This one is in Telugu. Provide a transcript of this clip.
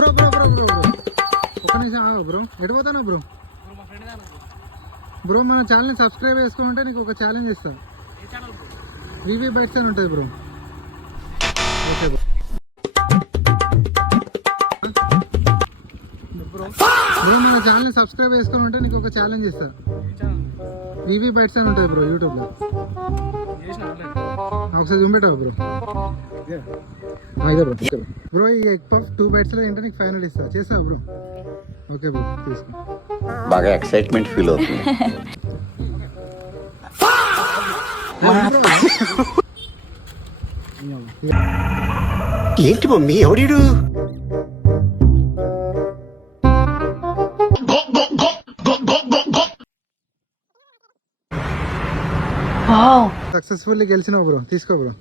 Bro bro bro bro bro ఒక నిమిషం ఆగు బ్రో. ఎటు పోతాను బ్రో? బ్రో మన ఛానల్ని సబ్స్క్రైబ్ చేసుకుంటే నీకు ఒక ఛాలెంజ్ ఇస్తాను. వివి బైట్స్ అని ఉంటుంది బ్రో. Okay bro. బ్రో మన ఛానల్ని సబ్స్క్రైబ్ చేసుకుని ఉంటే నీకు ఒక ఛాలెంజ్ ఇస్తాను. వివి బైట్స్ అని ఉంటుంది బ్రో యూట్యూబ్లో. ఒకసారి చూపెట్టావు బ్రో. ఇదే బ్రో బ్రో ఈ ఎగ్ పఫ్ 2 బైట్స్లో ఏంటో నీకు 500 ఇస్తా. చేస్తావు బ్రో? ఓకే బ్రో తీసుకో. బాగా ఎక్సైట్మెంట్ ఫీల్ అవుతుంది. ఏంటి మమ్మీ ఎవడీడు? సక్సెస్ఫుల్లీ గెలిచినావు బ్రో. తీసుకో బ్రో.